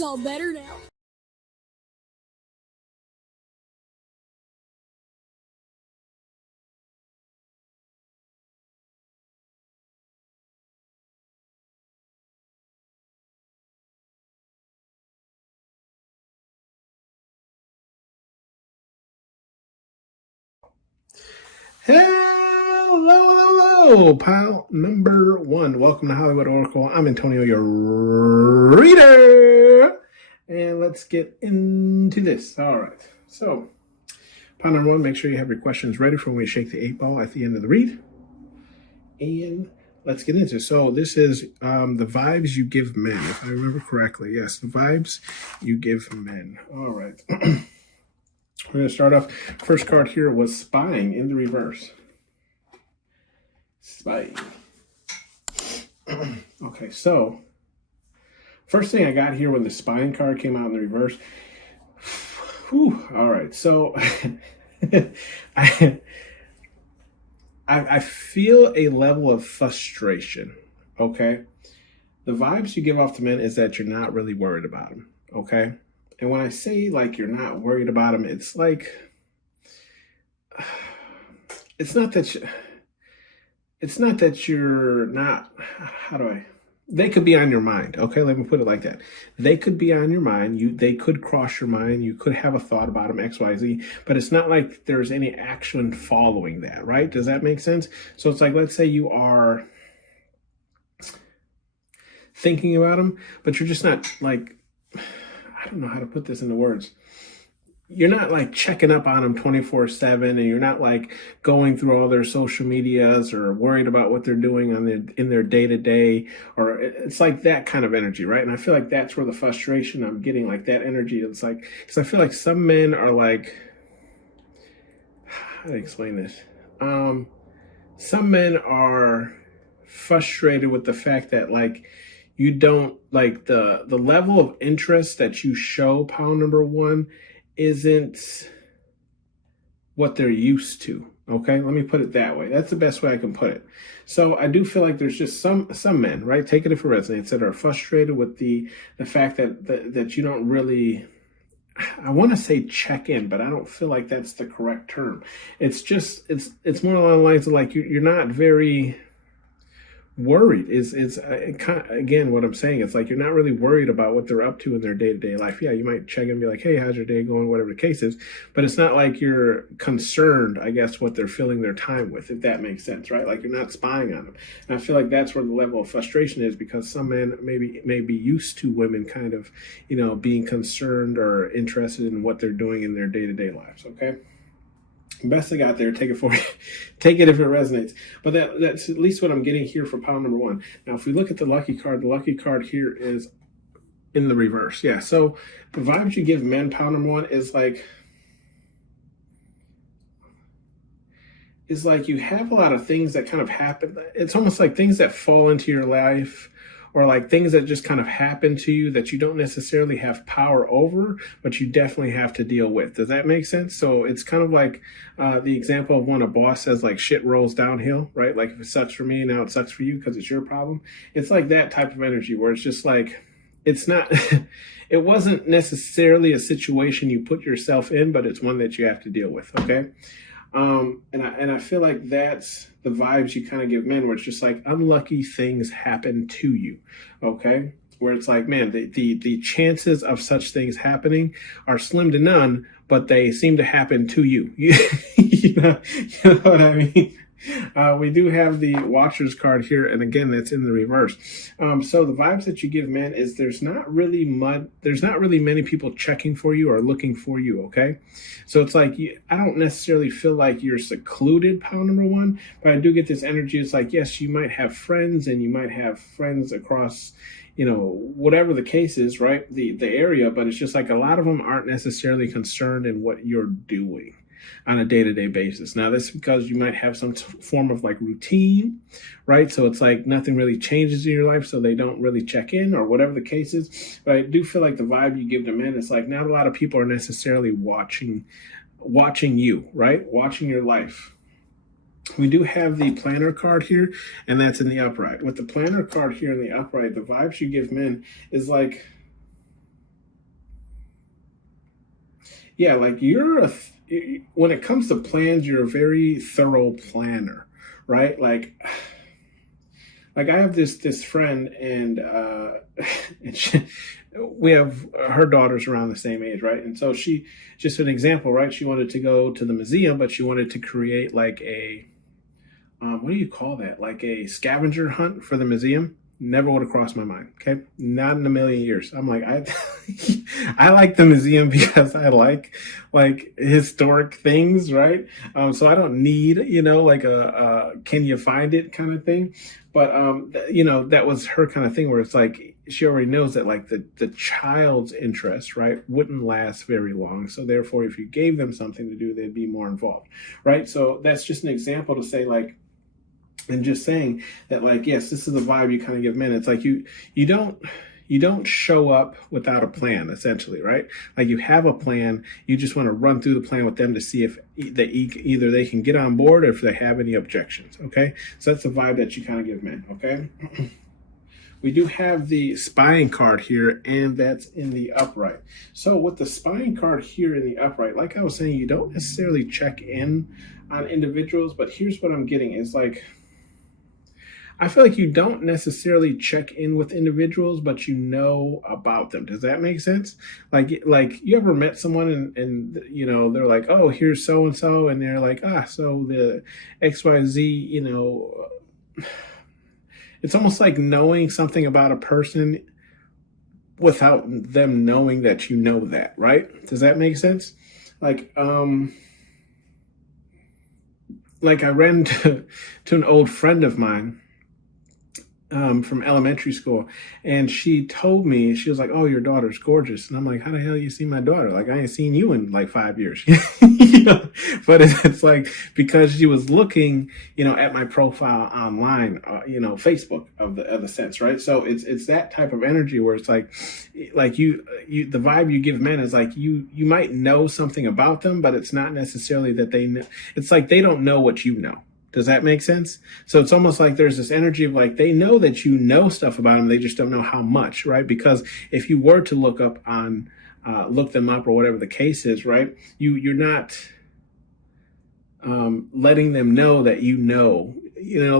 It's all better now. Hello, pal number one. Welcome to Hollywood Oracle. I'm Antonio, your reader. And let's get into this. All right. So, pal number one, make sure you have your questions ready for when we shake the 8-ball at the end of the read. And let's get into it. So, this is the vibes you give men, if I remember correctly. Yes, the vibes you give men. All right. We're going to start off. First card here was Spying in the reverse. Spying. Okay, so first thing I got here when the Spying card came out in the reverse. Whew, all right, so I feel a level of frustration. Okay, the vibes you give off to men is that you're not really worried about them. Okay. And when I say like you're not worried about them, it's like it's not that you're not. They could be on your mind. Okay, let me put it like that. They could be on your mind. They could cross your mind. You could have a thought about them, X, Y, Z. But it's not like there's any action following that, right? Does that make sense? So it's like, let's say you are thinking about them, but you're just not like. I don't know how to put this into words. You're not like checking up on them 24/7, and you're not like going through all their social medias or worried about what they're doing in their day-to-day, or it's like that kind of energy, right? And I feel like that's where the frustration I'm getting, like that energy. It's like, because I feel like some men are like, how do I explain this? Some men are frustrated with the fact that like, you don't like the level of interest that you show pal number one isn't what they're used to. Okay, let me put it that way. That's the best way I can put it. So I do feel like there's just some men, right? Take it if it resonates, that are frustrated with the fact that you don't really. I want to say check in, but I don't feel like that's the correct term. It's just it's more along the lines of like you're not very worried. It's kind of, again, what I'm saying, it's like you're not really worried about what they're up to in their day-to-day life. Yeah, you might check and be like, hey, how's your day going, whatever the case is, but it's not like you're concerned, I guess, what they're filling their time with, if that makes sense, right? Like you're not spying on them. And I feel like that's where the level of frustration is, because some men may be used to women kind of, being concerned or interested in what they're doing in their day-to-day lives. Okay, best I got there. Take it for you. Take it if it resonates. But that's at least what I'm getting here for pile number one. Now, if we look at the lucky card here is in the reverse. Yeah. So the vibes you give men, pile number one, is like you have a lot of things that kind of happen. It's almost like things that fall into your life, or like things that just kind of happen to you that you don't necessarily have power over, but you definitely have to deal with. Does that make sense? So it's kind of like the example of when a boss says like shit rolls downhill, right? Like if it sucks for me, now it sucks for you because it's your problem. It's like that type of energy where it's just like, it's not, it wasn't necessarily a situation you put yourself in, but it's one that you have to deal with. Okay. And I feel like that's the vibes you kind of give men, where it's just like unlucky things happen to you. Okay. Where it's like, man, the chances of such things happening are slim to none, but they seem to happen to you. You know what I mean? We do have the Watcher's card here, and again, that's in the reverse. So the vibes that you give men is there's not really many people checking for you or looking for you. Okay, so it's like I don't necessarily feel like you're secluded, pile number one, but I do get this energy. It's like, yes, you might have friends, and you might have friends across, whatever the case is, right? The area, but it's just like a lot of them aren't necessarily concerned in what you're doing on a day-to-day basis. Now, this is because you might have some form of like routine, right? So it's like nothing really changes in your life, so they don't really check in or whatever the case is. But I do feel like the vibe you give to men, it's like not a lot of people are necessarily watching you, right? Watching your life. We do have the planner card here, and that's in the upright. With the planner card here in the upright, the vibes you give men is like, yeah, like when it comes to plans, you're a very thorough planner, right? Like I have this friend, and and we have her daughters around the same age, right? And so she, just an example, right? She wanted to go to the museum, but she wanted to create like a what do you call that? Like a scavenger hunt for the museum. Never would have crossed my mind. Okay, not in a million years. I'm like, I like the museum because I like historic things, right? So I don't need, like a can you find it kind of thing. But that was her kind of thing where it's like she already knows that like the child's interest, right, wouldn't last very long. So therefore, if you gave them something to do, they'd be more involved, right? So that's just an example to say like, and just saying that like, yes, this is the vibe you kind of give men. It's like you don't show up without a plan, essentially, right? Like you have a plan, you just want to run through the plan with them to see if either they can get on board or if they have any objections. Okay, so that's the vibe that you kind of give men. Okay. We do have the spying card here, and that's in the upright. So with the spying card here in the upright, like I was saying, you don't necessarily check in on individuals, but here's what I'm getting is like, I feel like you don't necessarily check in with individuals, but you know about them. Does that make sense? Like you ever met someone and they're like, oh, here's so and so, and they're like, so the XYZ, it's almost like knowing something about a person without them knowing that you know that, right? Does that make sense? Like I ran to an old friend of mine from elementary school, and she told me, she was like, oh, your daughter's gorgeous. And I'm like, how the hell you see my daughter? Like, I ain't seen you in like 5 years. But it's like, because she was looking, at my profile online, Facebook of the sense, right? So it's that type of energy where it's like you the vibe you give men is like you might know something about them, but it's not necessarily that they know. It's like they don't know what you know. Does that make sense? So it's almost like there's this energy of like, they know that you know stuff about them. They just don't know how much, right? Because if you were to look them up or whatever the case is, right? You're not letting them know that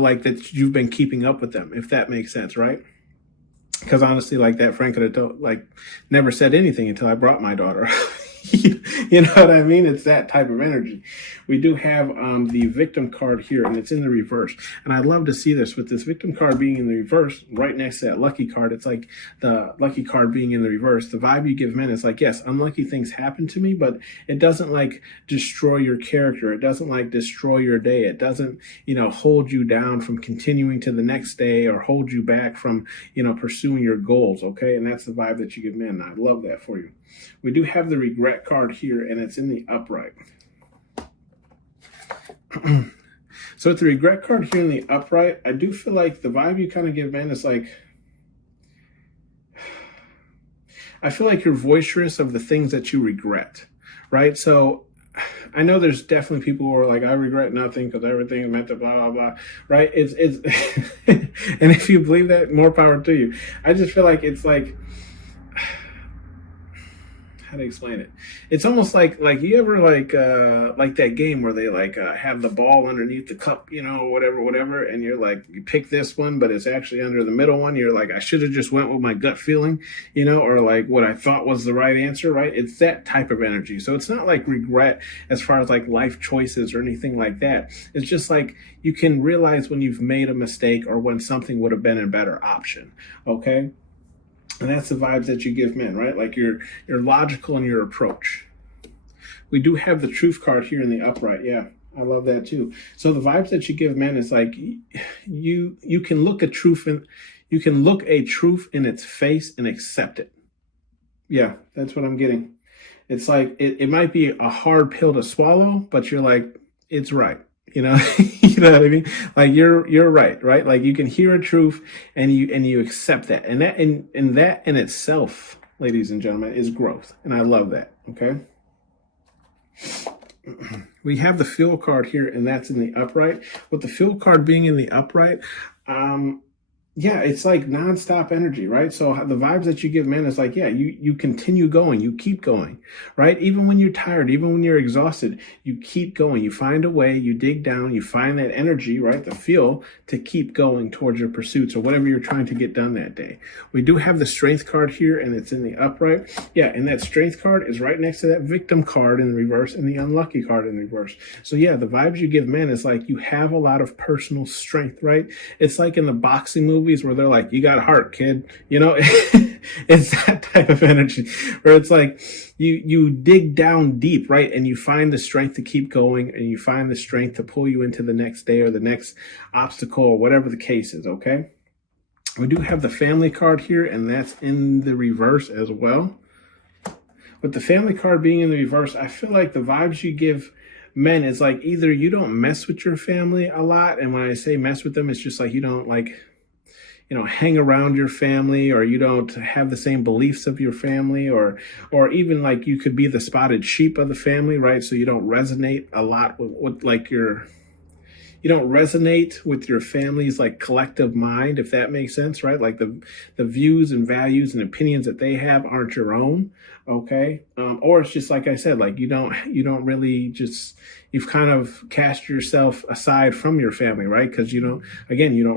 like that you've been keeping up with them, if that makes sense, right? Because honestly, like that Frank could have never said anything until I brought my daughter. You know what I mean? It's that type of energy. We do have the victim card here, and it's in the reverse. And I love to see this with this victim card being in the reverse, right next to that lucky card. It's like the lucky card being in the reverse. The vibe you give men is like, yes, unlucky things happen to me, but it doesn't like destroy your character. It doesn't like destroy your day. It doesn't, hold you down from continuing to the next day or hold you back from, pursuing your goals. Okay. And that's the vibe that you give men. I love that for you. We do have the regret card here, and it's in the upright. So with the regret card here in the upright, I do feel like the vibe you kind of give men is like, I feel like you're boisterous of the things that you regret, right? So I know there's definitely people who are like, I regret nothing because everything is meant to blah, blah, blah, right? It's and if you believe that, more power to you. I just feel like it's like, how to explain it? It's almost like you ever like that game where they have the ball underneath the cup, whatever, and you're like, you pick this one, but it's actually under the middle one. You're like, I should have just went with my gut feeling, or like what I thought was the right answer, right? It's that type of energy. So it's not like regret as far as like life choices or anything like that. It's just like you can realize when you've made a mistake or when something would have been a better option. Okay. And that's the vibes that you give men, right? Like you're logical in your approach. We do have the truth card here in the upright. Yeah, I love that too. So the vibes that you give men is like you can look a truth in its face and accept it. Yeah, that's what I'm getting. It's like it might be a hard pill to swallow, but you're like, it's right. You know what I mean? Like you're right? Like you can hear a truth and you accept that. And that in itself, ladies and gentlemen, is growth. And I love that. Okay. We have the field card here, and that's in the upright. With the field card being in the upright, yeah, it's like nonstop energy, right? So the vibes that you give men is like, yeah, you continue going, you keep going, right? Even when you're tired, even when you're exhausted, you keep going. You find a way, you dig down, you find that energy, right? The fuel to keep going towards your pursuits or whatever you're trying to get done that day. We do have the strength card here, and it's in the upright. Yeah, and that strength card is right next to that victim card in the reverse and the unlucky card in the reverse. So yeah, the vibes you give men is like you have a lot of personal strength, right? It's like in the boxing movies where they're like, you got a heart, kid. You know, it's that type of energy where it's like you dig down deep, right? And you find the strength to keep going, and you find the strength to pull you into the next day or the next obstacle or whatever the case is, okay? We do have the family card here, and that's in the reverse as well. With the family card being in the reverse, I feel like the vibes you give men is like either you don't mess with your family a lot, and when I say mess with them, it's just like you don't like, hang around your family, or you don't have the same beliefs of your family, or even like you could be the spotted sheep of the family, right? So you don't resonate a lot with like you don't resonate with your family's like collective mind, if that makes sense, right? Like the views and values and opinions that they have aren't your own, okay? Or it's just like I said, like you don't really just, you've kind of cast yourself aside from your family, right? Because you don't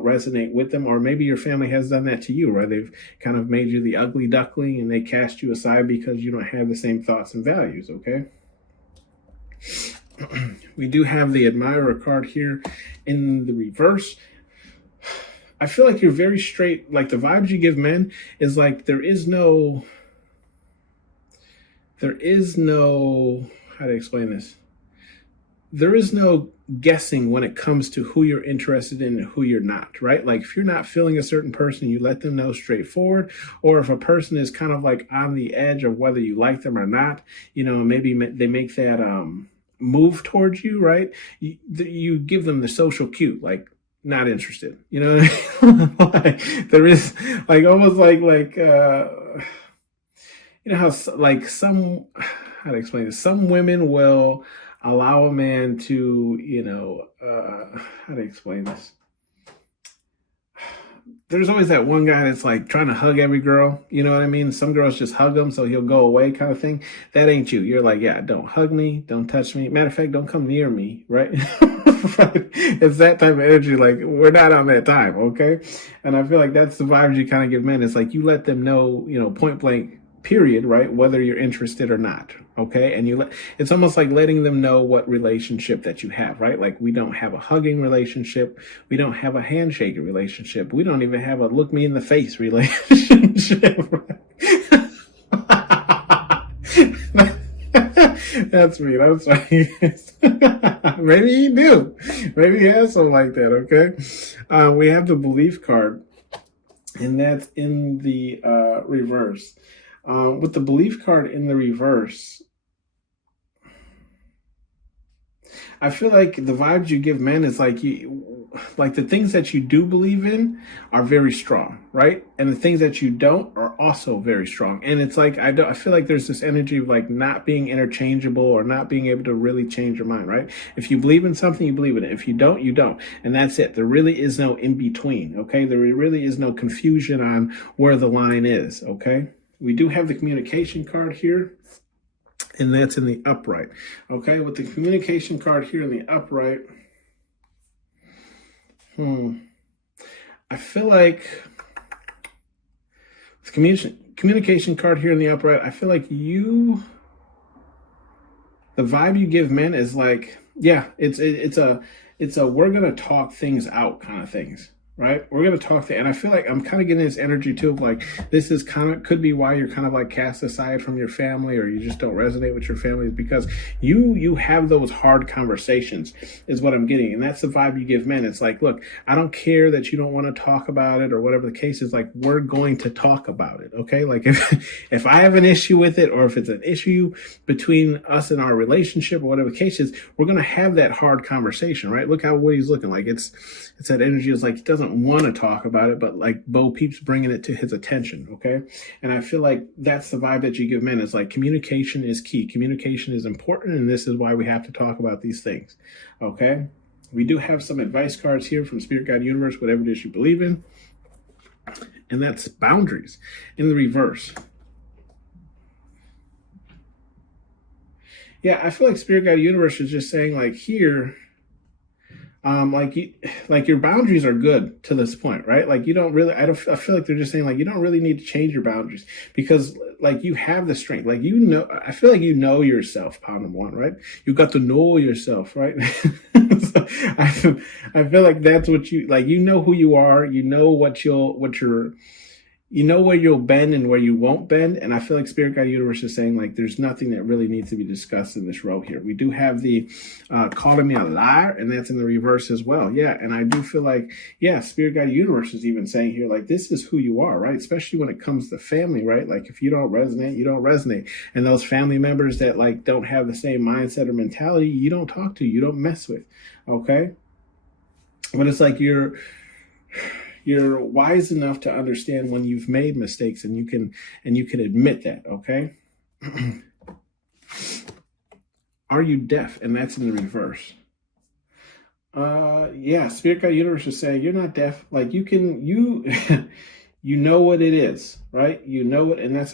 resonate with them, or maybe your family has done that to you, right? They've kind of made you the ugly duckling, and they cast you aside because you don't have the same thoughts and values, okay? We do have the admirer card here in the reverse. I feel like you're very straight. Like the vibes you give men is like there is no, how to explain this? There is no guessing when it comes to who you're interested in and who you're not, right? Like if you're not feeling a certain person, you let them know straightforward. Or if a person is kind of like on the edge of whether you like them or not, maybe they make that move towards you, right? You give them the social cue, like not interested. You know what I mean? Like there is like almost like how like how to explain this? Some women will allow a man to how to explain this? There's always that one guy that's like trying to hug every girl. You know what I mean? Some girls just hug him so he'll go away kind of thing. That ain't you. You're like, yeah, don't hug me. Don't touch me. Matter of fact, don't come near me. Right? Right? It's that type of energy. Like we're not on that time. Okay. And I feel like that's the vibes you kind of give men. It's like you let them know, point blank, period, right? Whether you're interested or not. Okay. And it's almost like letting them know what relationship that you have, right? Like we don't have a hugging relationship. We don't have a handshaking relationship. We don't even have a look me in the face relationship. That's me. I'm sorry. Maybe you do. Maybe you have something like that. Okay. We have the belief card, and that's in the reverse. With the belief card in the reverse, I feel like the vibes you give men is like like the things that you do believe in are very strong, right? And the things that you don't are also very strong. And it's like I feel like there's this energy of like not being interchangeable or not being able to really change your mind, right? If you believe in something, you believe in it. If you don't, you don't. And that's it. There really is no in between, okay? There really is no confusion on where the line is, okay? We do have the communication card here, and that's in the upright. Okay, with the communication card here in the upright, I feel like with communication card here in the upright, I feel like the vibe you give men is like, yeah, it's a we're gonna talk things out kind of things. Right? We're going to talk and I feel like I'm kind of getting this energy too of like, this is could be why you're kind of like cast aside from your family, or you just don't resonate with your family, is because you have those hard conversations is what I'm getting. And that's the vibe you give men. It's like, look, I don't care that you don't want to talk about it or whatever the case is, like, we're going to talk about it. Okay. Like if I have an issue with it, or if it's an issue between us and our relationship or whatever the case is, we're going to have that hard conversation, right? Look how Woody's looking. Like it's that energy is like, he doesn't want to talk about it, but like Bo Peep's bringing it to his attention. Okay. And I feel like that's the vibe that you give men, is like communication is key. Communication is important. And this is why we have to talk about these things. Okay. We do have some advice cards here from Spirit Guide Universe, whatever it is you believe in. And that's boundaries in the reverse. Yeah, I feel like Spirit Guide Universe is just saying like here, like your boundaries are good to this point, right? Like you don't really, I feel like they're just saying like you don't really need to change your boundaries because like you have the strength, like you know, I feel like you know yourself, pound number one, right? You got to know yourself, right? So I feel like that's what you like. You know who you are. You know you know where you'll bend and where you won't bend. And I feel like Spirit Guide Universe is saying like there's nothing that really needs to be discussed in this row here. We do have the calling me a liar, and that's in the reverse as well. Yeah, and I do feel like, yeah, Spirit Guide Universe is even saying here like this is who you are, right? Especially when it comes to family, right? Like if you don't resonate, you don't resonate. And those family members that like don't have the same mindset or mentality, you don't talk to, you don't mess with, okay? But it's like you're wise enough to understand when you've made mistakes, and you can admit that, okay? Are you deaf? And that's in the reverse. Yeah, Spirit Guide Universe is saying you're not deaf. Like you you know what it is, right? You know it, and that's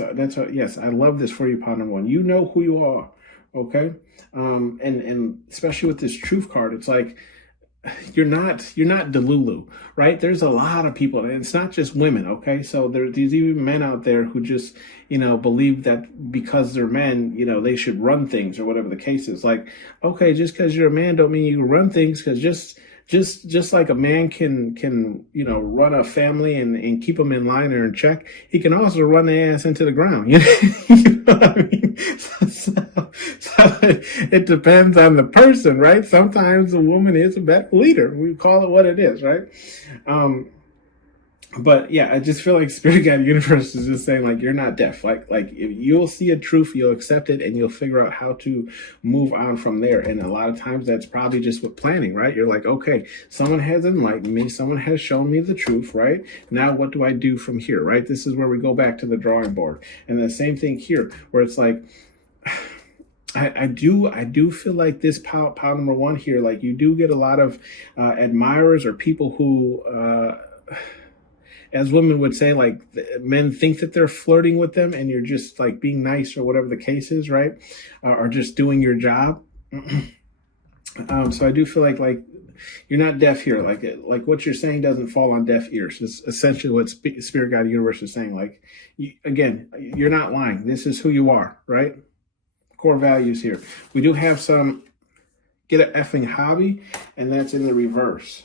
yes, I love this for you, Ponder One. You know who you are, okay? And especially with this truth card, it's like you're not Delulu, right? There's a lot of people, and it's not just women, okay? So there's even men out there who just, believe that because they're men, they should run things or whatever the case is. Like, okay, just because you're a man don't mean you run things, because just like a man can run a family and keep them in line or in check, he can also run their ass into the ground. You know what I mean? So it depends on the person, right? Sometimes a woman is a better leader. We call it what it is, right? But yeah, I just feel like Spirit Guide Universe is just saying like you're not deaf. Like if you'll see a truth, you'll accept it, and you'll figure out how to move on from there. And a lot of times that's probably just with planning, right? You're like, okay, someone has enlightened me, someone has shown me the truth, right? Now what do I do from here, right? This is where we go back to the drawing board. And the same thing here, where it's like I do feel like this pile number one here, like you do get a lot of admirers or people who as women would say, like men think that they're flirting with them, and you're just like being nice or whatever the case is, right? Or just doing your job. So I do feel like you're not deaf here. Like what you're saying doesn't fall on deaf ears. It's essentially what Spirit Guide Universe is saying. Like again, you're not lying. This is who you are, right? Core values here. We do have some get an effing hobby, and that's in the reverse.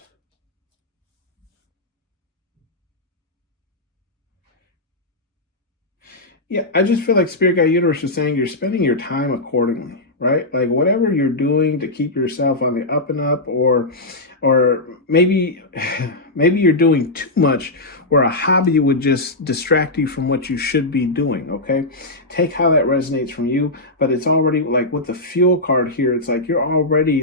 Yeah, I just feel like Spirit Guide Universe is saying you're spending your time accordingly, right? Like whatever you're doing to keep yourself on the up and up, or maybe you're doing too much where a hobby would just distract you from what you should be doing, okay? Take how that resonates from you, but it's already like with the fuel card here, it's like you're already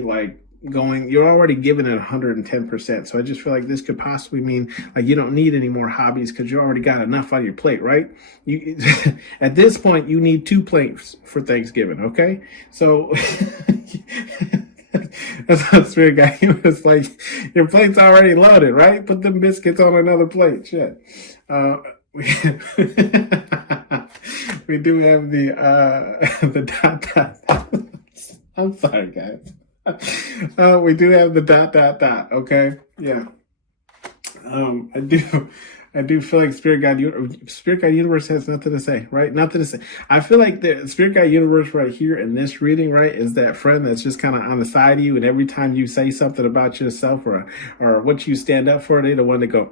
giving it 110%. So I just feel like this could possibly mean like you don't need any more hobbies because you already got enough on your plate, right? You at this point you need 2 plates for Thanksgiving, okay? So that's how Spirit Guide was like, your plate's already loaded, right? Put them biscuits on another plate. Shit. We do have the dot. I'm sorry, guys. We do have the dot. Okay, yeah. I do feel like Spirit Guide Universe has nothing to say, right? Nothing to say. I feel like the Spirit Guide Universe right here in this reading, right, is that friend that's just kind of on the side of you, and every time you say something about yourself or what you stand up for, they're the one that go,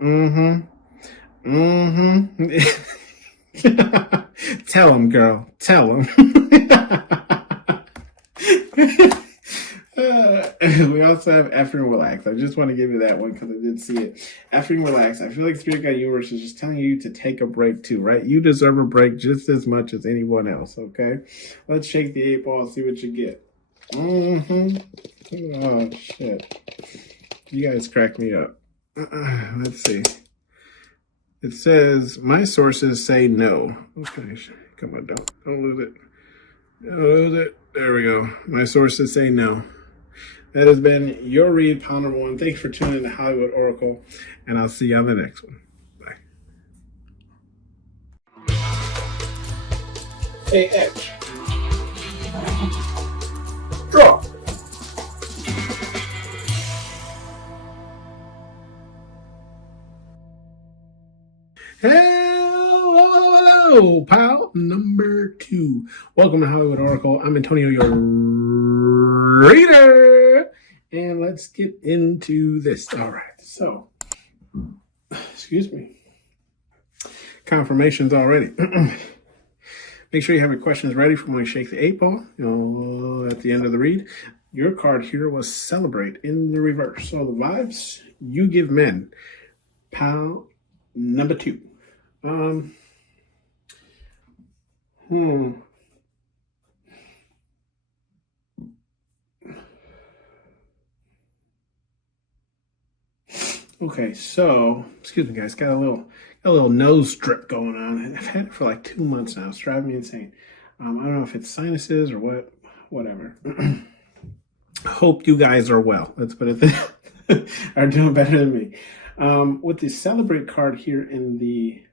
Tell them, girl. Tell them. We also have effing relax. I just want to give you that one because I did see it. Effing relax. I feel like Spirit Guide Universe is just telling you to take a break too, right? You deserve a break just as much as anyone else, okay? Let's shake the 8 ball and see what you get. Oh, shit. You guys crack me up. Let's see. It says, my sources say no. Okay, come on, don't lose it. Don't lose it. There we go. My sources say no. That has been your read, Pound Number One. Thanks for tuning in to Hollywood Oracle, and I'll see you on the next one. Bye. Hey, Edge. Draw. Hello, pal number 2. Welcome to Hollywood Oracle. I'm Antonio, your reader. And let's get into this. All right, so, excuse me. Confirmations already. Make sure you have your questions ready for when we shake the 8 ball, at the end of the read. Your card here was celebrate in the reverse. So the vibes you give men. Pal number 2. Okay, so excuse me, guys. Got a little nose drip going on. I've had it for like 2 months now. It's driving me insane. I don't know if it's sinuses or whatever. Hope you guys are well. Let's put it there. Are doing better than me. With the celebrate card here in the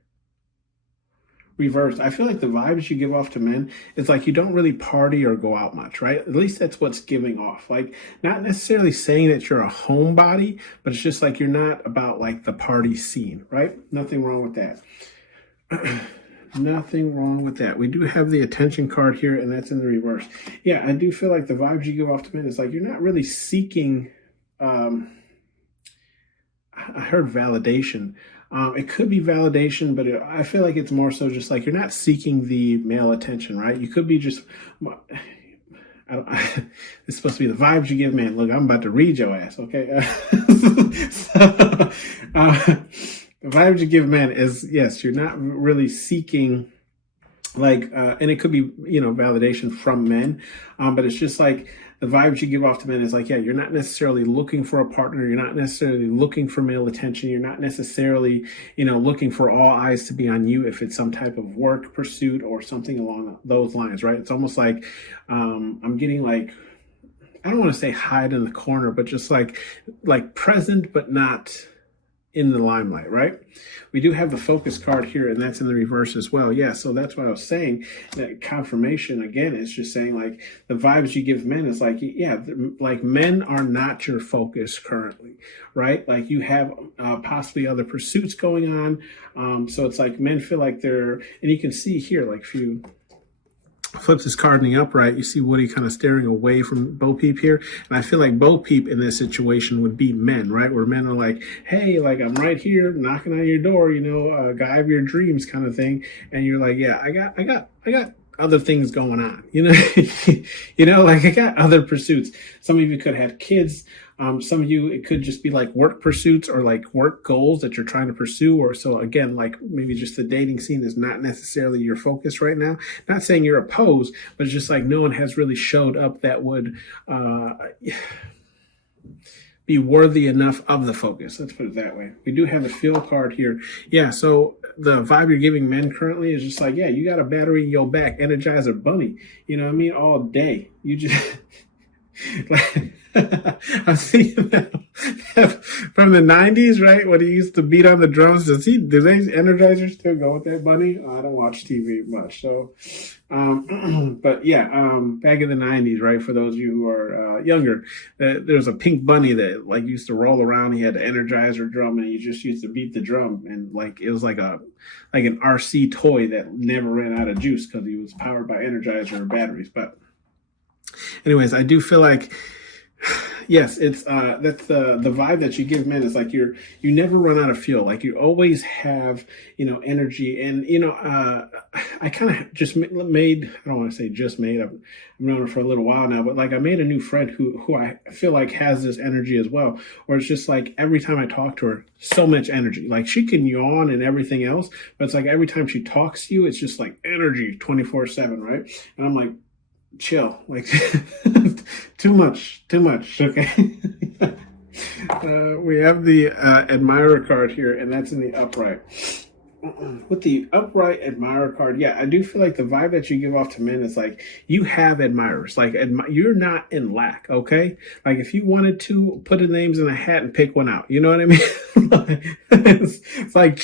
reverse, I feel like the vibes you give off to men, it's like you don't really party or go out much, right? At least that's what's giving off. Like, not necessarily saying that you're a homebody, but it's just like you're not about like the party scene, right? Nothing wrong with that. Nothing wrong with that. We do have the attention card here, and that's in the reverse. Yeah, I do feel like the vibes you give off to men is like you're not really seeking, I heard validation. It could be validation, but I feel like it's more so just like you're not seeking the male attention, right? You could be just, it's supposed to be the vibes you give man. Look, I'm about to read your ass, okay? The vibes you give man is, yes, you're not really seeking like, and it could be, validation from men, but it's just like, the vibes you give off to men is like, yeah, you're not necessarily looking for a partner. You're not necessarily looking for male attention. You're not necessarily, looking for all eyes to be on you if it's some type of work pursuit or something along those lines, right? It's almost like I'm getting like, I don't want to say hide in the corner, but just like present, but not in the limelight, right? We do have the focus card here, and that's in the reverse as well. Yeah, so that's what I was saying. That confirmation, again, is just saying like the vibes you give men is like, yeah, like men are not your focus currently, right? Like you have possibly other pursuits going on. So it's like men feel like they're, and you can see here, like if you flips his card in the upright, you see Woody kind of staring away from Bo Peep here. And I feel like Bo Peep in this situation would be men, right? Where men are like, hey, like I'm right here knocking on your door, guy of your dreams kind of thing. And you're like, yeah, I got other things going on, like I got other pursuits. Some of you could have kids. Some of you, it could just be like work pursuits or like work goals that you're trying to pursue. Or so again, like maybe just the dating scene is not necessarily your focus right now. Not saying you're opposed, but it's just like no one has really showed up that would be worthy enough of the focus. Let's put it that way. We do have the feel card here. Yeah, so the vibe you're giving men currently is just like, yeah, you got a battery in your back, Energizer Bunny. You know what I mean? All day. You just... I'm seeing that from the 90s, right? When he used to beat on the drums. Do they Energizer still go with that bunny? I don't watch TV much. So, but yeah, back in the 90s, right? For those of you who are younger, there's a pink bunny that like used to roll around. He had the Energizer drum and he just used to beat the drum. And like, it was like an RC toy that never ran out of juice because he was powered by Energizer or batteries. But anyways, I do feel like, yes, it's that's the vibe that you give men is like you never run out of fuel. Like you always have, energy. And, I kind of just made, I don't want to say just made, I've known her for a little while now, but like I made a new friend who I feel like has this energy as well, where it's just like every time I talk to her, so much energy. Like she can yawn and everything else, but it's like every time she talks to you, it's just like energy 24/7, right? And I'm like, chill, like too much, okay? We have the admirer card here, and that's in the upright. with the upright admirer card, yeah, I do feel like the vibe that you give off to men is like you have admirers. Like you're not in lack, okay? Like if you wanted to put the names in a hat and pick one out, you know what I mean? It's like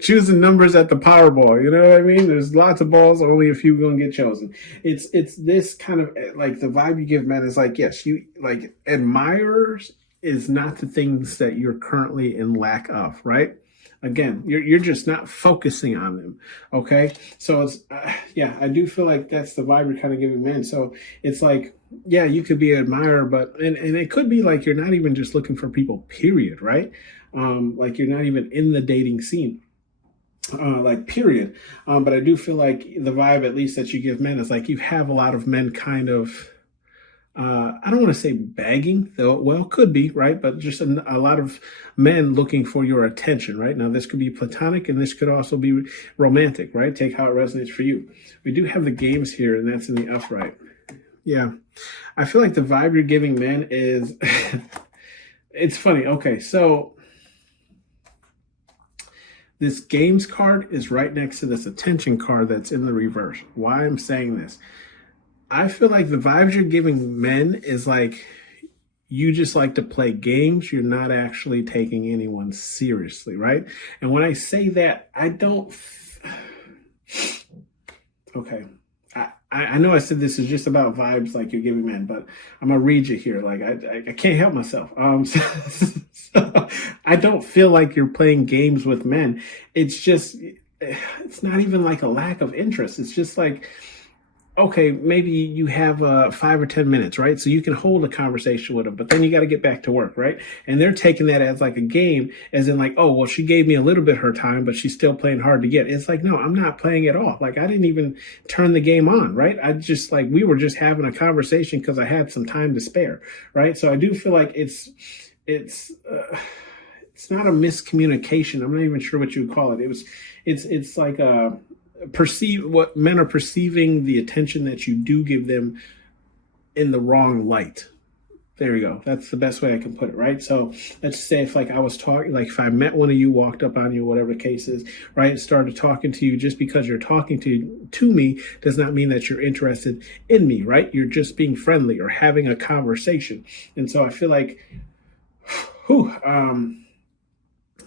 choosing numbers at the Powerball. You know what I mean? There's lots of balls, only a few gonna get chosen. It's this kind of like the vibe you give men is like, yes, you like admirers is not the things that you're currently in lack of, right? Again, you're just not focusing on them. Okay, so it's yeah, I do feel like that's the vibe you're kind of giving men. So it's like, yeah, you could be an admirer, but and it could be like you're not even just looking for people, period, right? Like you're not even in the dating scene. Like period. But I do feel like the vibe, at least that you give men, is like you have a lot of men kind of I don't want to say begging, though. Well, could be, right? But just a lot of men looking for your attention, right? Now, this could be platonic and this could also be romantic, right? Take how it resonates for you. We do have the games here, and that's in the upright. Yeah. I feel like the vibe you're giving men is, it's funny. Okay, so this games card is right next to this attention card that's in the reverse. Why I'm saying this? I feel like the vibes you're giving men is like you just like to play games. You're not actually taking anyone seriously, right? And when I say that, I don't. Okay. I know I said this is just about vibes like you're giving men, but I'm gonna read you here. Like I can't help myself. So I don't feel like you're playing games with men. It's just it's not even like a lack of interest. It's just like, okay, maybe you have 5 or 10 minutes, right? So you can hold a conversation with them, but then you got to get back to work, right? And they're taking that as like a game, as in like, oh, well, she gave me a little bit of her time, but she's still playing hard to get. It's like, no, I'm not playing at all. Like I didn't even turn the game on, right? I just like, we were just having a conversation because I had some time to spare, right? So I do feel like it's not a miscommunication. I'm not even sure what you would call it. It's like a, perceive what men are perceiving the attention that you do give them in the wrong light. There you go. That's the best way I can put it, right? So let's say if like I was talking, like if I met one of you, walked up on you, whatever the case is, right, started talking to you, just because you're talking to me does not mean that you're interested in me, right? You're just being friendly or having a conversation. And so I feel like,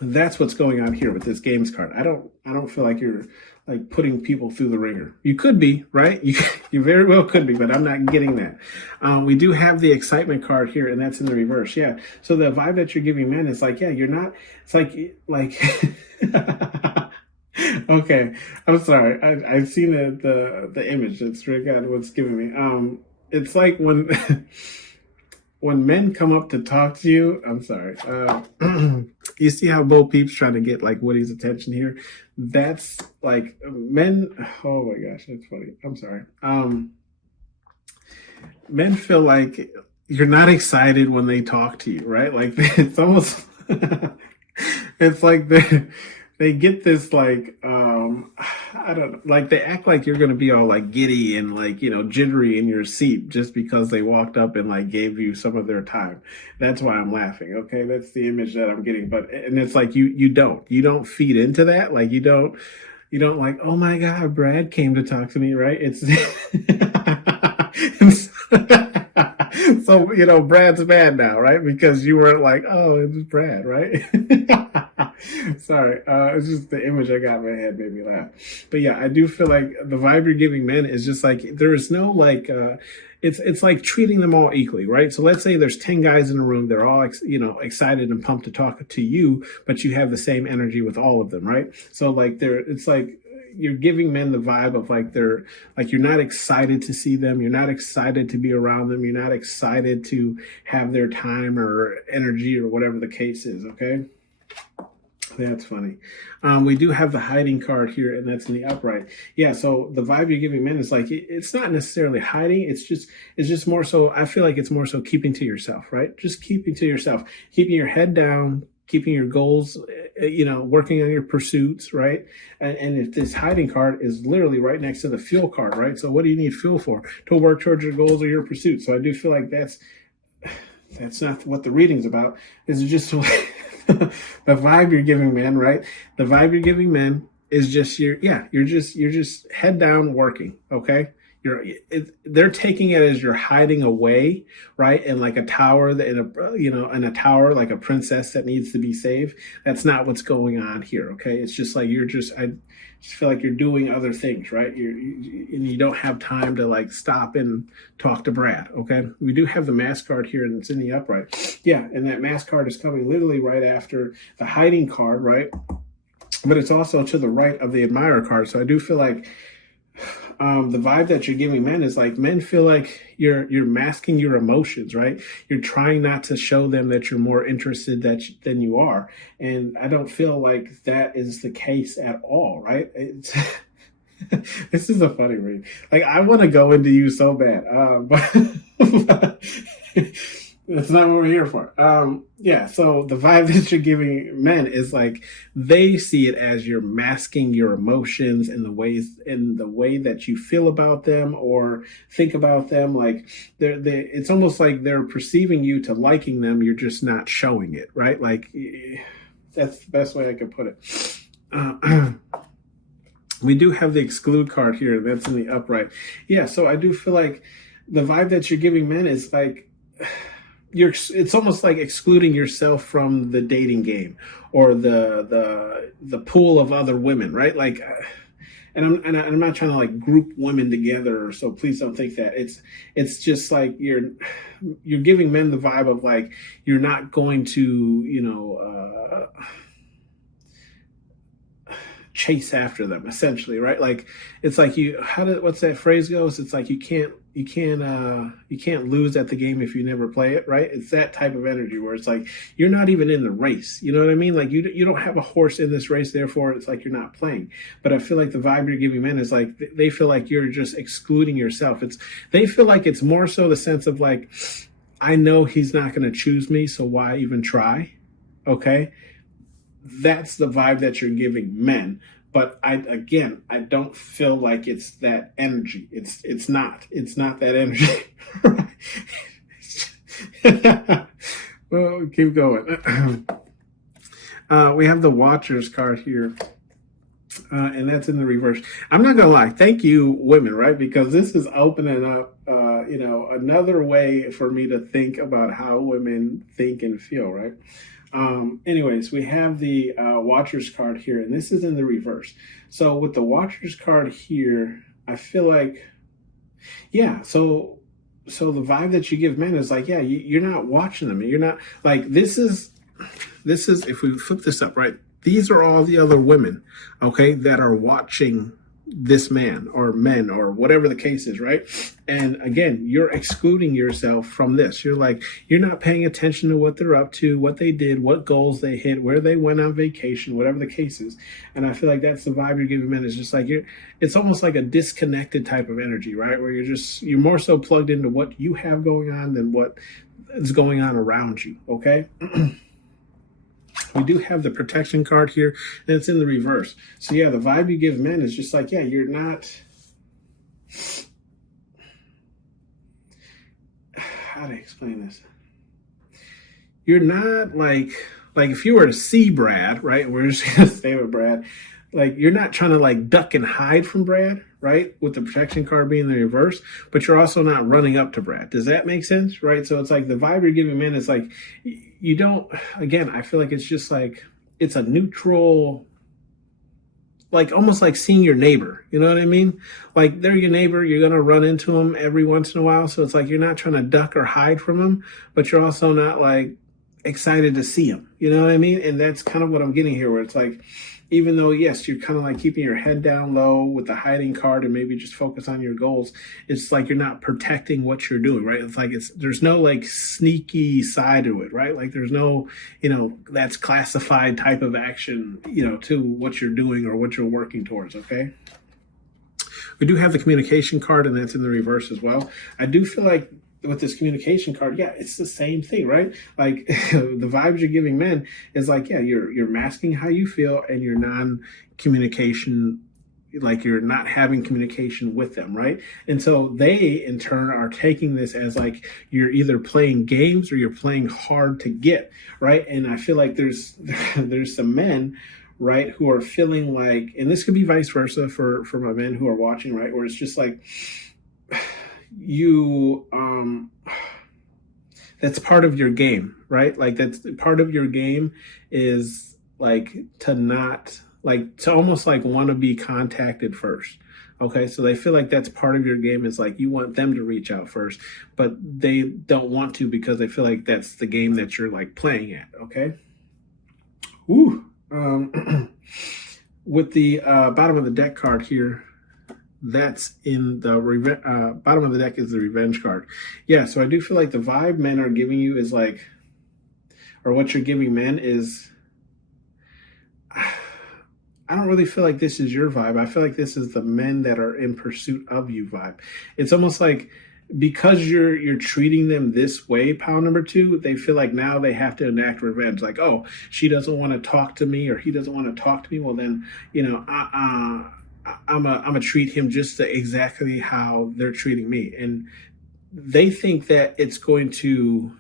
that's what's going on here with this games card. I don't feel like you're like putting people through the ringer. You could be, right? You very well could be, but I'm not getting that. We do have the excitement card here, and that's in the reverse. Yeah. So the vibe that you're giving men is like, yeah, you're not. It's like. Okay, I'm sorry. I've seen the image. That's really God what's giving me. It's like when. When men come up to talk to you, I'm sorry. You see how Bo Peep's trying to get like Woody's attention here? That's like men. Oh my gosh, that's funny. I'm sorry. Men feel like you're not excited when they talk to you, right? Like it's almost, it's like they get this like I don't know, like they act like you're gonna be all like giddy and like, you know, jittery in your seat just because they walked up and like gave you some of their time. That's why I'm laughing. Okay, that's the image that I'm getting. But and it's like you don't feed into that. Like you don't like, oh my God, Brad came to talk to me, right? It's so, you know, Brad's mad now, right? Because you weren't like, oh, it was Brad, right? Sorry, it's just the image I got in my head made me laugh. But yeah, I do feel like the vibe you're giving men is just like there is no like it's like treating them all equally, right? So let's say there's 10 guys in a room, they're all excited and pumped to talk to you, but you have the same energy with all of them, right? So like it's like you're giving men the vibe of like they're like you're not excited to see them, you're not excited to be around them, you're not excited to have their time or energy or whatever the case is. Okay. That's funny. We do have the hiding card here, and that's in the upright. Yeah, so the vibe you're giving men is like it's not necessarily hiding. It's just more so. I feel like it's more so keeping to yourself, right? Just keeping to yourself, keeping your head down, keeping your goals, working on your pursuits, right? And if this hiding card is literally right next to the fuel card, right? So what do you need fuel for? To work towards your goals or your pursuits. So I do feel like that's not what the reading's about. This is just the vibe you're giving men, right? The vibe you're giving men is just you're just head down working. Okay. They're taking it as you're hiding away, right? In like a tower in a tower, like a princess that needs to be saved. That's not what's going on here. Okay. It's just like I just feel like you're doing other things, right? And you don't have time to like stop and talk to Brad. Okay. We do have the mask card here and it's in the upright. Yeah. And that mask card is coming literally right after the hiding card, right? But it's also to the right of the admirer card. So I do feel like the vibe that you're giving men is like men feel like you're masking your emotions, right? You're trying not to show them that you're more interested than you are, and I don't feel like that is the case at all, right? This is a funny read. Like I want to go into you so bad, but that's not what we're here for. Yeah, so the vibe that you're giving men is like they see it as you're masking your emotions and the way that you feel about them or think about them. Like it's almost like they're perceiving you to liking them. You're just not showing it, right? Like that's the best way I could put it. We do have the exclude card here. That's in the upright. Yeah, so I do feel like the vibe that you're giving men is like it's almost like excluding yourself from the dating game or the pool of other women, right? Like, and I'm not trying to like group women together, so please don't think that. It's just like you're giving men the vibe of like you're not going to chase after them, essentially, right? Like it's like what's that phrase goes? It's like you can't lose at the game if you never play it, right? It's that type of energy where it's like you're not even in the race. You know what I mean? Like you don't have a horse in this race, therefore it's like you're not playing. But I feel like the vibe you're giving men is like they feel like you're just excluding yourself. They feel like it's more so the sense of like, I know he's not going to choose me, so why even try? Okay. That's the vibe that you're giving men. But I don't feel like it's that energy. It's not that energy. Well, keep going. We have the Watchers card here. And that's in the reverse. I'm not gonna lie. Thank you, women, right? Because this is opening up, another way for me to think about how women think and feel, right? Anyways, we have the Watchers card here, and this is in the reverse. So with the Watchers card here, I feel like, yeah. So the vibe that you give men is like, yeah, you're not watching them. You're not like this is if we flip this up, right? These are all the other women, okay, that are watching this man or men or whatever the case is, right? And again, you're excluding yourself from this. You're like, you're not paying attention to what they're up to, what they did, what goals they hit, where they went on vacation, whatever the case is. And I feel like that's the vibe you're giving men. Is just like it's almost like a disconnected type of energy, right? Where you're more so plugged into what you have going on than what is going on around you, okay? We do have the protection card here, and it's in the reverse. So yeah, the vibe you give men is just like, yeah, you're not. How to explain this? You're not like if you were to see Brad, right? We're just gonna stay with Brad. Like you're not trying to like duck and hide from Brad, right? With the protection card being the reverse, but you're also not running up to Brad. Does that make sense? Right? So it's like the vibe you're giving men is like, you don't, again, I feel like it's just like, it's a neutral, like almost like seeing your neighbor. You know what I mean? Like they're your neighbor. You're going to run into them every once in a while. So it's like, you're not trying to duck or hide from them, but you're also not like excited to see them. You know what I mean? And that's kind of what I'm getting here, where it's like, even though, yes, you're kind of like keeping your head down low with the hiding card and maybe just focus on your goals, it's like you're not protecting what you're doing, right? It's like there's no like sneaky side to it, right? Like there's no, that's classified type of action, to what you're doing or what you're working towards, okay? We do have the communication card, and that's in the reverse as well. I do feel like with this communication card, yeah, it's the same thing, right? Like the vibes you're giving men is like, yeah, you're masking how you feel, and you're non-communication, like you're not having communication with them, right? And so they in turn are taking this as like you're either playing games or you're playing hard to get, right? And I feel like there's some men, right, who are feeling like, and this could be vice versa for my men who are watching, right, where it's just like you that's part of your game, right? Like that's part of your game is like to not like to almost like want to be contacted first. Okay, so they feel like that's part of your game is like you want them to reach out first, but they don't want to because they feel like that's the game that you're like playing at. Okay. Ooh. With the bottom of the deck card here, that's in the bottom of the deck is the revenge card. Yeah, so I do feel like the vibe men are giving you is like, or what you're giving men is, I don't really feel like this is your vibe. I feel like this is the men that are in pursuit of you vibe. It's almost like because you're treating them this way, pile number two, they feel like now they have to enact revenge. Like, oh, she doesn't want to talk to me, or he doesn't want to talk to me. Well, then, you know, I'm a treat him just exactly how they're treating me, and they think that it's going to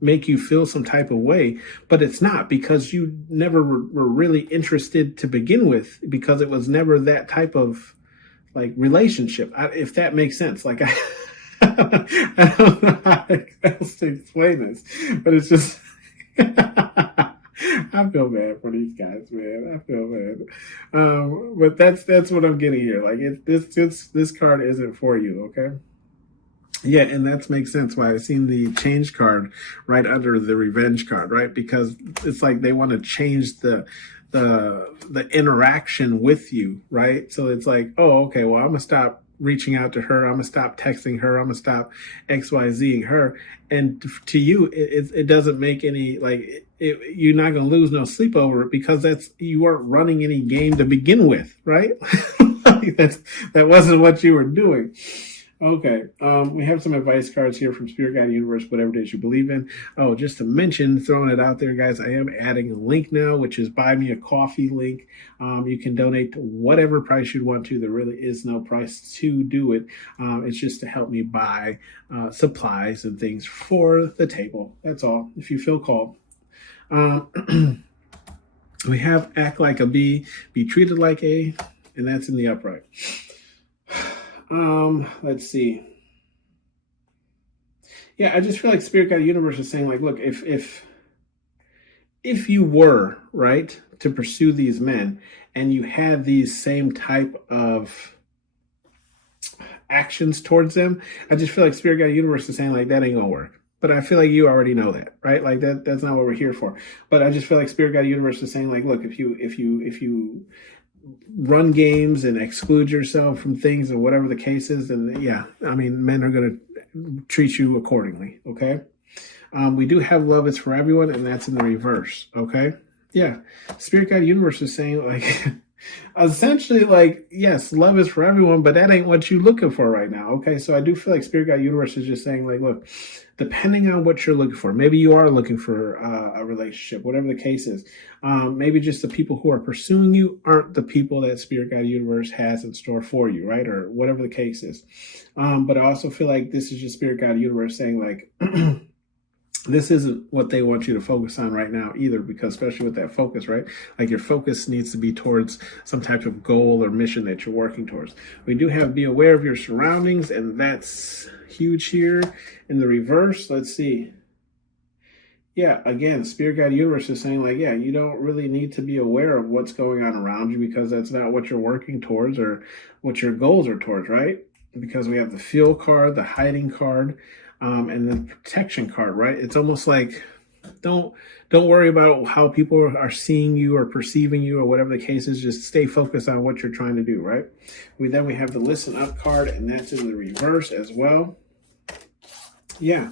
make you feel some type of way, but it's not, because you never were really interested to begin with, because it was never that type of like relationship, if that makes sense. Like I don't know how else to explain this, but it's just I feel bad for these guys, man. I feel bad, but that's what I'm getting here. Like this card isn't for you, okay? Yeah, and that makes sense why I've seen the change card right under the revenge card, right? Because it's like they want to change the interaction with you, right? So it's like, oh, okay, well, I'm gonna stop reaching out to her. I'm gonna stop texting her. I'm gonna stop XYZing her. And to you, it doesn't make any like you're not gonna lose no sleep over it, because you weren't running any game to begin with, right? That wasn't what you were doing. Okay, we have some advice cards here from Spirit Guide Universe, whatever it is you believe in. Oh, just to mention, throwing it out there, guys, I am adding a link now, which is Buy Me a Coffee link. You can donate to whatever price you'd want to. There really is no price to do it. It's just to help me buy supplies and things for the table. That's all, if you feel called. We have Act Like a B, Be Treated Like a, and that's in the upright. Let's see. Yeah, I just feel like Spirit Guide Universe is saying, like, look, if you were, right, to pursue these men and you had these same type of actions towards them, I just feel like Spirit Guide Universe is saying, like, that ain't gonna work. But I feel like you already know that, right? Like that's not what we're here for. But I just feel like Spirit Guide Universe is saying, like, look, if you run games and exclude yourself from things or whatever the case is, and yeah, I mean, men are going to treat you accordingly. Okay. We do have Love Is For Everyone, and that's in the reverse. Okay. Yeah. Spirit Guide Universe is saying, like, essentially, like, yes, love is for everyone, but that ain't what you're looking for right now. Okay. So I do feel like Spirit Guide Universe is just saying, like, look, depending on what you're looking for, maybe you are looking for a relationship, whatever the case is. Maybe just the people who are pursuing you aren't the people that Spirit Guide Universe has in store for you, right? Or whatever the case is. But I also feel like this is just Spirit Guide Universe saying, like, this isn't what they want you to focus on right now either, because especially with that focus, right? Like your focus needs to be towards some type of goal or mission that you're working towards. We do have Be Aware of Your Surroundings, and that's huge here. In the reverse, let's see. Yeah, again, Spirit Guide Universe is saying, like, yeah, you don't really need to be aware of what's going on around you, because that's not what you're working towards or what your goals are towards, right? Because we have the Feel card, the Hiding card, and the Protection card, right? It's almost like don't worry about how people are seeing you or perceiving you or whatever the case is. Just stay focused on what you're trying to do, right? Then we have the Listen Up card, and that's in the reverse as well. Yeah.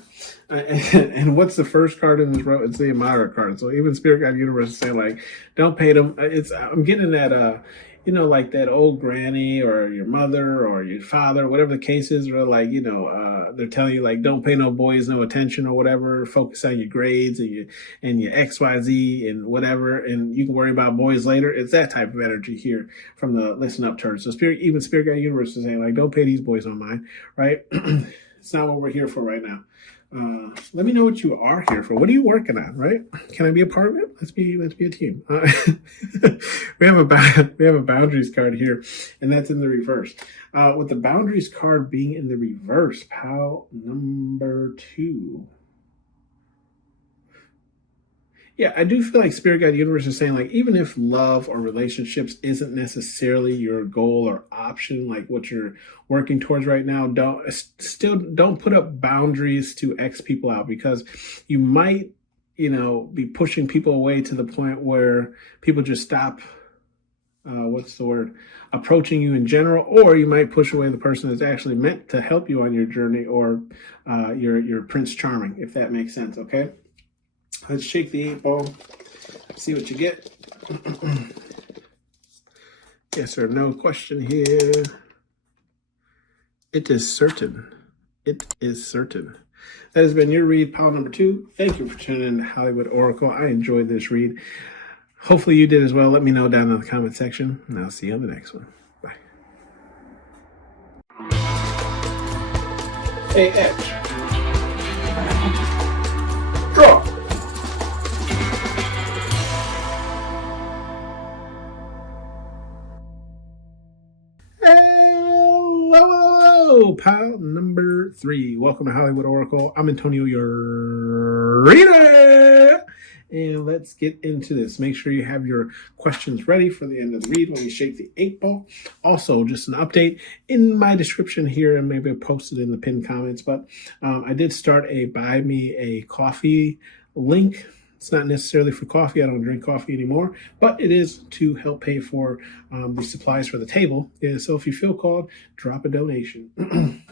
And what's the first card in this row? It's the Admirer card. So even Spirit Guide Universe is saying, like, don't pay them. I'm getting that, like that old granny or your mother or your father, whatever the case is, or like, they're telling you, like, don't pay no boys no attention or whatever. Focus on your grades and your XYZ and whatever, and you can worry about boys later. It's that type of energy here from the Listen Up turn. So Spirit Guide Universe is saying, like, don't pay these boys no mind, right? It's not what we're here for right now. Let me know what you are here for. What are you working on, right? Can I be a part of it? Let's be a team. We have a boundaries card here, and that's in the reverse. With the boundaries card being in the reverse, pile number 2. Yeah, I do feel like Spirit Guide Universe is saying, like, even if love or relationships isn't necessarily your goal or option, like what you're working towards right now, don't put up boundaries to X people out, because you might, be pushing people away to the point where people just stop, approaching you in general, or you might push away the person that's actually meant to help you on your journey, or your Prince Charming, if that makes sense, okay? Let's shake the 8 ball, see what you get. Yes or no question here. It is certain. It is certain. That has been your read, pile number 2. Thank you for tuning in to Hollywood Oracle. I enjoyed this read. Hopefully you did as well. Let me know down in the comment section, and I'll see you on the next one. Bye. AX. Draw. Hello, pile number 3. Welcome to Hollywood Oracle. I'm Antonio, your reader. And let's get into this. Make sure you have your questions ready for the end of the read when we shake the 8 ball. Also, just an update in my description here, and maybe I'll post it in the pinned comments, but I did start a buy me a coffee link. It's not necessarily for coffee. I don't drink coffee anymore, but it is to help pay for the supplies for the table. And so if you feel called, drop a donation.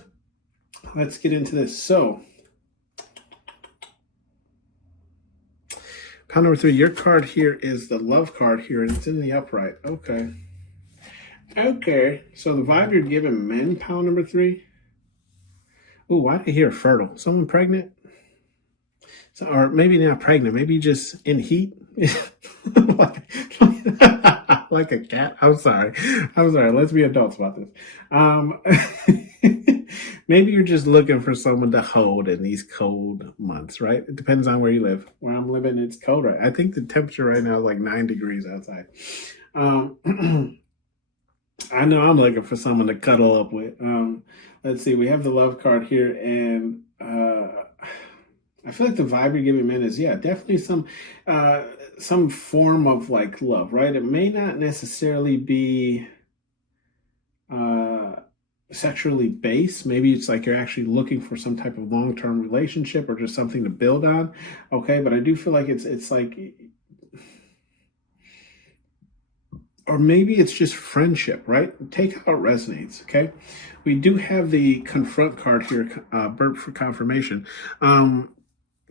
Let's get into this. So, pile number 3, your card here is the love card here, and it's in the upright. Okay. So the vibe you're giving men, pile number 3. Ooh, why did I hear fertile? Someone pregnant? So, or maybe not pregnant, maybe just in heat. Like a cat. I'm sorry. Let's be adults about this. Maybe you're just looking for someone to hold in these cold months, right? It depends on where you live. Where I'm living, it's cold, right? I think the temperature right now is like 9 degrees outside. I know I'm looking for someone to cuddle up with. Let's see. We have the love card here, and I feel like the vibe you're giving men is, definitely some form of like love, right? It may not necessarily be sexually based. Maybe it's like you're actually looking for some type of long-term relationship or just something to build on. Okay, but I do feel like it's like, or maybe it's just friendship, right? Take how it resonates, okay? We do have the confront card here, burp for confirmation.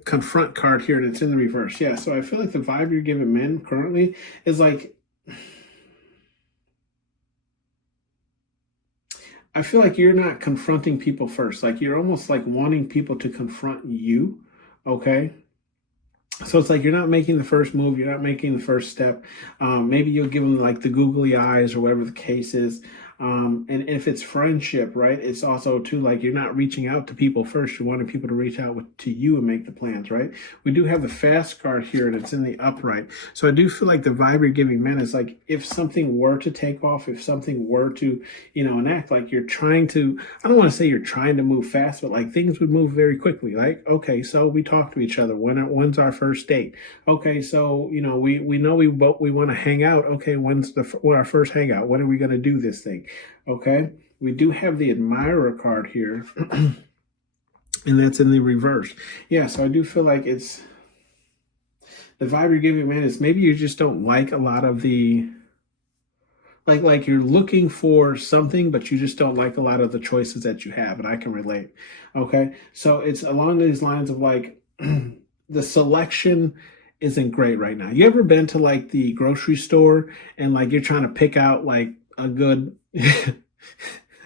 Confront card here, and it's in the reverse. Yeah, so I feel like the vibe you're giving men currently is like, I feel like you're not confronting people first. Like you're almost like wanting people to confront you, okay? So it's like you're not making the first move. You're not making the first step. Maybe you'll give them like the googly eyes or whatever the case is. And if it's friendship, right, it's also too like you're not reaching out to people first. You're wanting people to reach out to you and make the plans, right? We do have the fast card here, and it's in the upright. So I do feel like the vibe you're giving men is like if something were to take off, if something were to, enact, like you're trying to, I don't want to say you're trying to move fast, but like things would move very quickly. Like, okay, so we talk to each other. When's our first date? Okay, so, we know we want to hang out. Okay, when's our first hangout? When are we going to do this thing? Okay, we do have the admirer card here, and that's in the reverse. Yeah, so I do feel like it's the vibe you're giving, man, is maybe you just don't like a lot of the, like you're looking for something, but you just don't like a lot of the choices that you have, and I can relate. Okay, so it's along these lines of like the selection isn't great right now. You ever been to like the grocery store and like you're trying to pick out like a good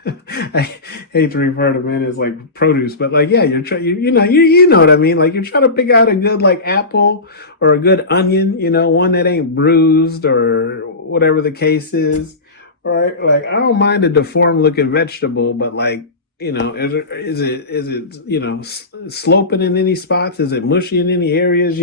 I hate to refer to men as like produce, but like, yeah, you're trying, you know what I mean? Like you're trying to pick out a good like apple or a good onion, one that ain't bruised or whatever the case is. Right? Like I don't mind a deformed looking vegetable, but like is it sloping in any spots? Is it mushy in any areas?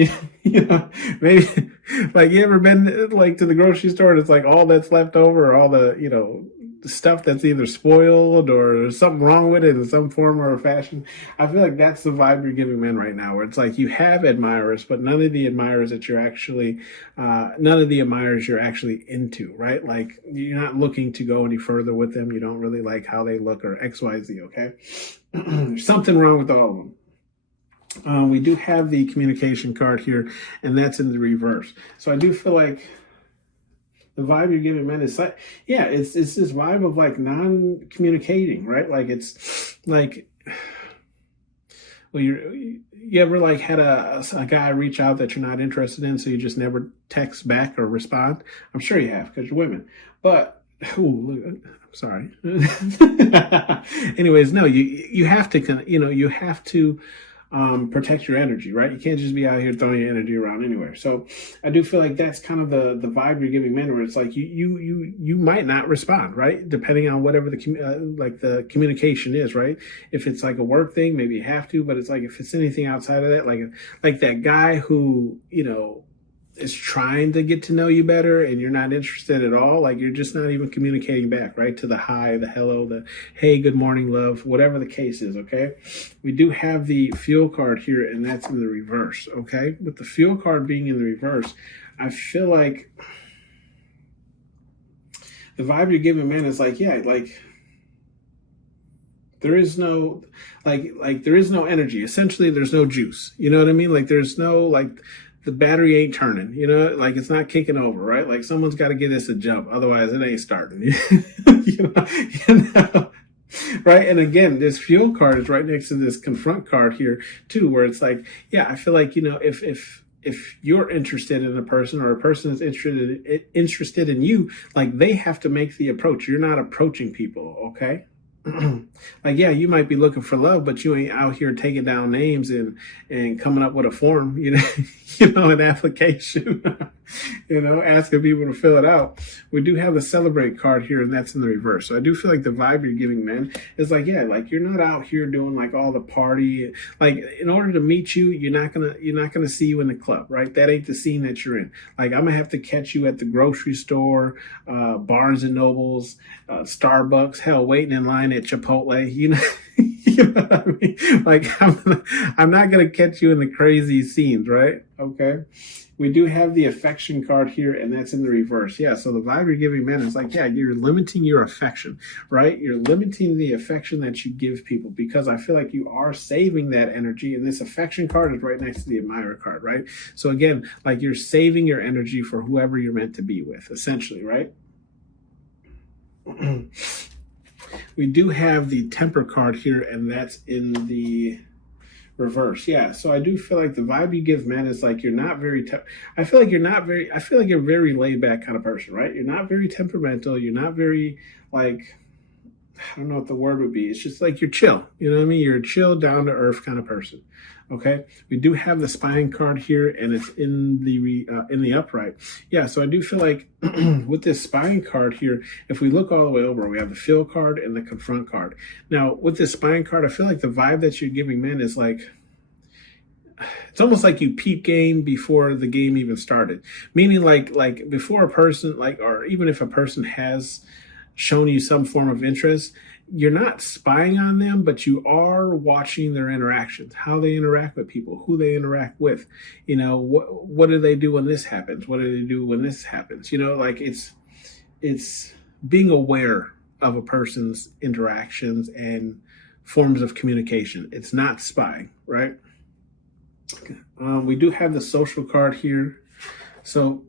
Maybe like you ever been like to the grocery store and it's like all that's left over, or all the the stuff that's either spoiled or there's something wrong with it in some form or fashion. I feel like that's the vibe you're giving men right now, where it's like you have admirers, but none of the admirers you're actually into, right? Like you're not looking to go any further with them. You don't really like how they look or X, Y, Z. Okay, there's something wrong with all of them. We do have the communication card here, and that's in the reverse. So I do feel like the vibe you're giving men is like, yeah, it's this vibe of like non-communicating, right? Like it's like, well, you ever like had a guy reach out that you're not interested in, so you just never text back or respond? I'm sure you have because you're women, but I'm sorry. Anyways, no, you have to, you have to protect your energy, right? You can't just be out here throwing your energy around anywhere. So I do feel like that's kind of the vibe you're giving men, where it's like you might not respond, right? Depending on whatever the communication is, right? If it's like a work thing, maybe you have to, but it's like if it's anything outside of that, like that guy who is trying to get to know you better and you're not interested at all, like you're just not even communicating back, right? To the hi, the hello, the hey, good morning, love, whatever the case is, okay? We do have the fuel card here, and that's in the reverse, okay? With the fuel card being in the reverse, I feel like the vibe you're giving, man, is like, yeah, like there is no there is no energy. Essentially, there's no juice. You know what I mean? Like there's no the battery ain't turning, like it's not kicking over, right? Like someone's got to give this a jump, otherwise it ain't starting. Right? And again, this fuel card is right next to this confront card here too, where it's like, yeah, I feel like if you're interested in a person, or a person is interested in you, like they have to make the approach. You're not approaching people, okay? Like, yeah, you might be looking for love, but you ain't out here taking down names and coming up with a form, an application, asking people to fill it out. We do have the celebrate card here, and that's in the reverse. So I do feel like the vibe you're giving men is like, yeah, like you're not out here doing like all the party. Like in order to meet you, you're not gonna see you in the club, right? That ain't the scene that you're in. Like I'm gonna have to catch you at the grocery store, Barnes and Nobles, Starbucks, hell, waiting in line at Chipotle, you know what I mean? Like I'm not gonna catch you in the crazy scenes, right? Okay. We do have the affection card here, and that's in the reverse. Yeah, so the vibe you're giving men is like, yeah, you're limiting your affection, right? You're limiting the affection that you give people, because I feel like you are saving that energy, and this affection card is right next to the admirer card, right? So again, like you're saving your energy for whoever you're meant to be with, essentially, right? We do have the temper card here, and that's in the reverse. Yeah, so I do feel like the vibe you give men is like you're not very I feel like you're very laid back kind of person, right? You're not very temperamental, you're not very like, I don't know what the word would be. It's just like you're chill. You know what I mean? You're a chill, down to earth kind of person. Okay. We do have the spine card here, and it's in the upright. Yeah. So I do feel like with this spine card here, if we look all the way over, we have the fill card and the confront card. Now with this spine card, I feel like the vibe that you're giving men is like, it's almost like you peep game before the game even started. Meaning like before a person, or even if a person has shown you some form of interest, you're not spying on them, but you are watching their interactions, how they interact with people, who they interact with. What do they do when this happens? What do they do when this happens? Like it's being aware of a person's interactions and forms of communication. It's not spying, right? We do have the social card here. So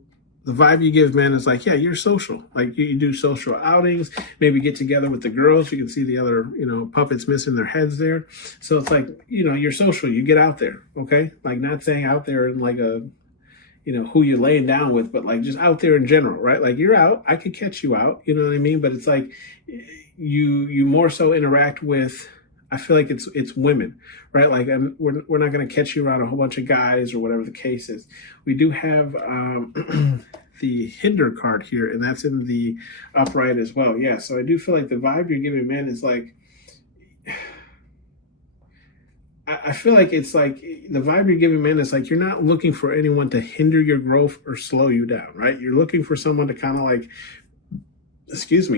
the vibe you give men is like, yeah, you're social. Like you do social outings, maybe get together with the girls. You can see the other, puppets missing their heads there. So it's like, you're social. You get out there. Okay. Like not saying out there in like a, who you're laying down with, but like just out there in general, right? Like you're out, I could catch you out, you know what I mean? But it's like you more so interact with, I feel like it's women, right? Like we're not going to catch you around a whole bunch of guys or whatever the case is. We do have the hinder card here, and that's in the upright as well. Yeah, so I do feel like the vibe you're giving men is like, I feel like it's like the vibe you're giving, man, is like you're not looking for anyone to hinder your growth or slow you down, right? You're looking for someone to kind of like,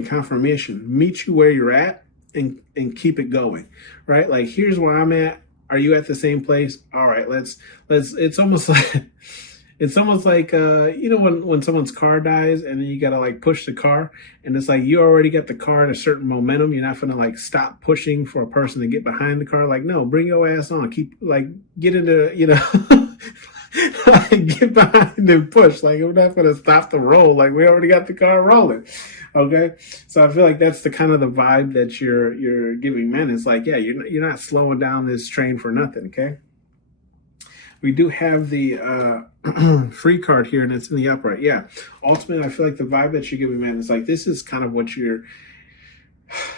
confirmation, meet you where you're at and keep it going, right? Like, here's where I'm at. Are you at the same place? All right, let's. It's almost like when someone's car dies and then you gotta like push the car, and it's like you already got the car at a certain momentum. You're not gonna like stop pushing for a person to get behind the car. Like, no, bring your ass on. Keep like get into get behind and push. Like, we're not gonna stop the roll. Like, we already got the car rolling. Okay, so I feel like that's the kind of the vibe that you're giving men. It's like, yeah, you're not slowing down this train for nothing. Okay. We do have the free card here, and it's in the upright. Yeah. Ultimately, I feel like the vibe that you're giving, man, is like this is kind of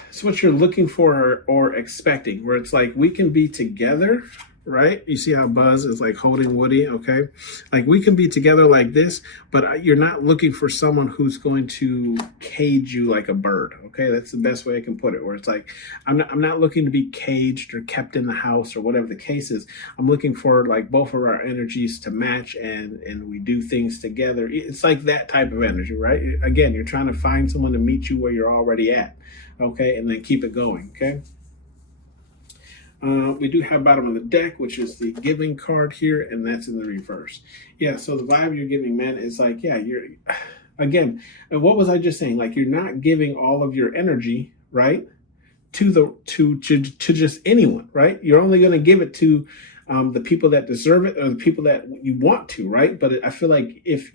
it's what you're looking for or expecting, where it's like we can be together, right? You see how Buzz is like holding Woody, okay? Like we can be together like this, but you're not looking for someone who's going to cage you like a bird, okay? That's the best way I can put it, where it's like I'm not looking to be caged or kept in the house or whatever the case is. I'm looking for like both of our energies to match and we do things together. It's like that type of energy, right? Again, you're trying to find someone to meet you where you're already at, okay? And then keep it going, okay? We do have bottom of the deck, which is the giving card here, and that's in the reverse. Yeah, so the vibe you're giving, man, is like, yeah, again, and what was I just saying? Like, you're not giving all of your energy, right, to just anyone, right? You're only going to give it to the people that deserve it or the people that you want to, right? But I feel like if,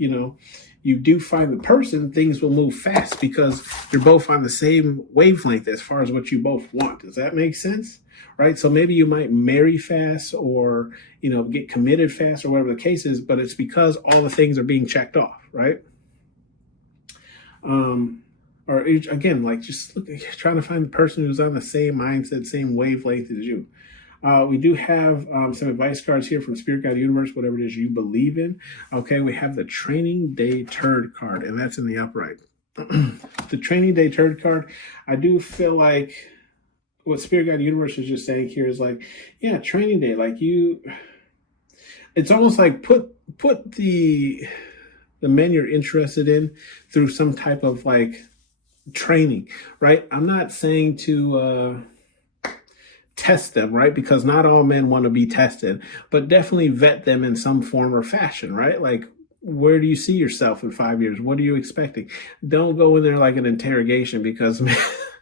you do find the person, things will move fast because you're both on the same wavelength as far as what you both want. Does that make sense? Right? So maybe you might marry fast or, get committed fast or whatever the case is, but it's because all the things are being checked off, right? Or again, like just trying to find the person who's on the same mindset, same wavelength as you. We do have some advice cards here from Spirit Guide Universe, whatever it is you believe in. Okay, we have the Training Day Turd card, and that's in the upright. The Training Day Turd card, I do feel like what Spirit Guide Universe is just saying here is like, yeah, Training Day, like it's almost like put the men you're interested in through some type of like training, right? I'm not saying to test them, right? Because not all men want to be tested, but definitely vet them in some form or fashion, right? Like, where do you see yourself in 5 years? What are you expecting? Don't go in there like an interrogation because man,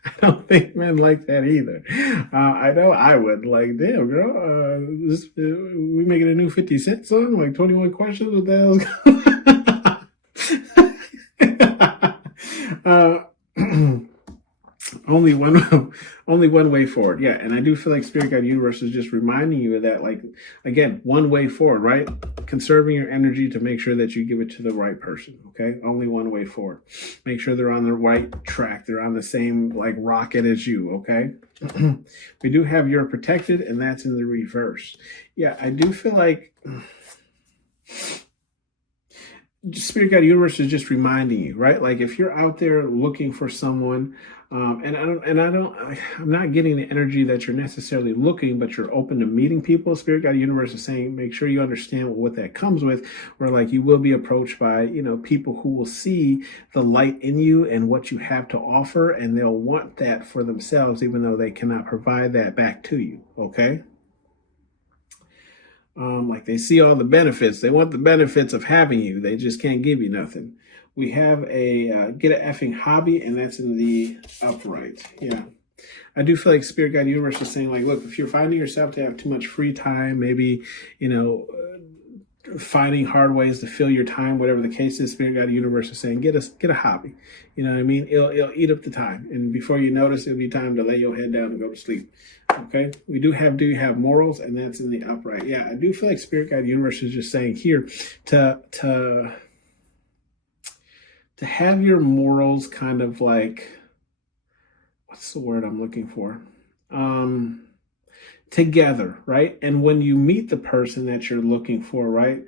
I don't think men like that either. I know I would. Like, damn, girl, we making a new 50 Cent song? Like 21 questions? What the hell's only one way forward. Yeah, and I do feel like Spirit Guide Universe is just reminding you of that. Like, again, one way forward, right? Conserving your energy to make sure that you give it to the right person. Okay, only one way forward. Make sure they're on the right track. They're on the same like rocket as you. Okay. We do have You're Protected, and that's in the reverse. Yeah, I do feel like Spirit Guide Universe is just reminding you, right? Like if you're out there looking for someone, I'm not getting the energy that you're necessarily looking, but you're open to meeting people. Spirit Guide Universe is saying, make sure you understand what that comes with, where like you will be approached by, people who will see the light in you and what you have to offer, and they'll want that for themselves, even though they cannot provide that back to you. Okay. Like they see all the benefits. They want the benefits of having you. They just can't give you nothing. We have a get a effing hobby, and that's in the upright. Yeah. I do feel like Spirit Guide Universe is saying, like, look, if you're finding yourself to have too much free time, maybe, finding hard ways to fill your time, whatever the case is, Spirit Guide Universe is saying, get a hobby. You know what I mean? It'll eat up the time. And before you notice, it'll be time to lay your head down and go to sleep. Okay. We do you have morals? And that's in the upright. Yeah. I do feel like Spirit Guide Universe is just saying here to have your morals kind of like, what's the word I'm looking for? Together, right? And when you meet the person that you're looking for, right?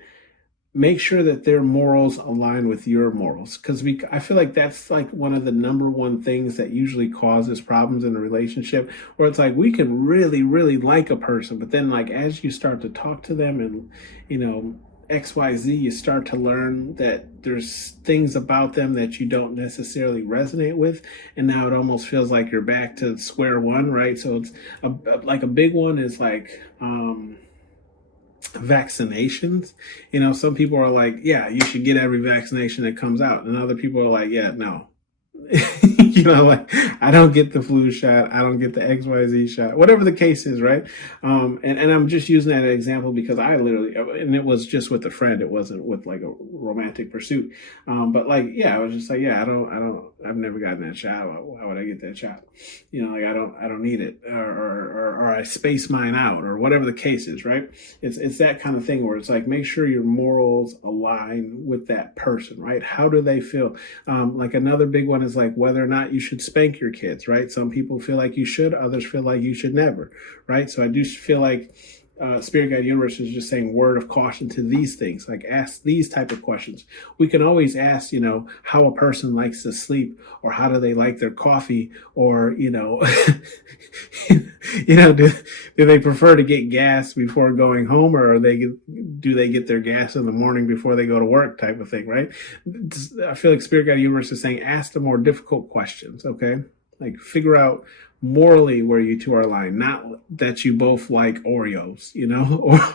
make sure that their morals align with your morals, because I feel like that's like one of the number one things that usually causes problems in a relationship, where it's like we can really really like a person, but then like as you start to talk to them and XYZ, you start to learn that there's things about them that you don't necessarily resonate with, and now it almost feels like you're back to square one, right? So it's like a big one is like vaccinations. Some people are like, yeah, you should get every vaccination that comes out, and other people are like, yeah, no. Like I don't get the flu shot, I don't get the XYZ shot, whatever the case is, right? And I'm just using that as an example because I literally, and it was just with a friend, it wasn't with like a romantic pursuit. But like, yeah, I was just like, yeah, I've never gotten that shot. Why would I get that shot? Like I don't need it, or I space mine out, or whatever the case is, right? It's that kind of thing where it's like, make sure your morals align with that person, right? How do they feel? Like another big one is like whether or not you should spank your kids, right? Some people feel like you should, others feel like you should never, right? So I do feel like Spirit Guide Universe is just saying word of caution to these things, like ask these type of questions. We can always ask, how a person likes to sleep, or how do they like their coffee, or, do they prefer to get gas before going home, or do they get their gas in the morning before they go to work, type of thing, right? I feel like Spirit Guide Universe is saying ask the more difficult questions, okay? Like figure out morally where you two are aligned, not that you both like Oreos,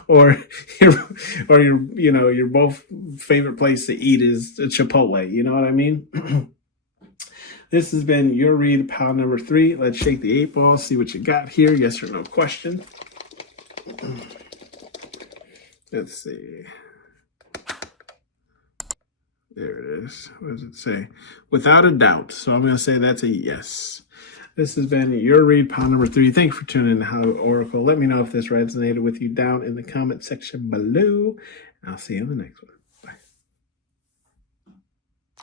or your both favorite place to eat is Chipotle. You know what I mean? This has been your read, pile number 3. Let's shake the 8 ball, see what you got here. Yes or no question. Let's see. There it is. What does it say? Without a doubt. So I'm going to say that's a yes. This has been your read, pile number 3. Thank you for tuning in to How Oracle. Let me know if this resonated with you down in the comment section below. I'll see you in the next one.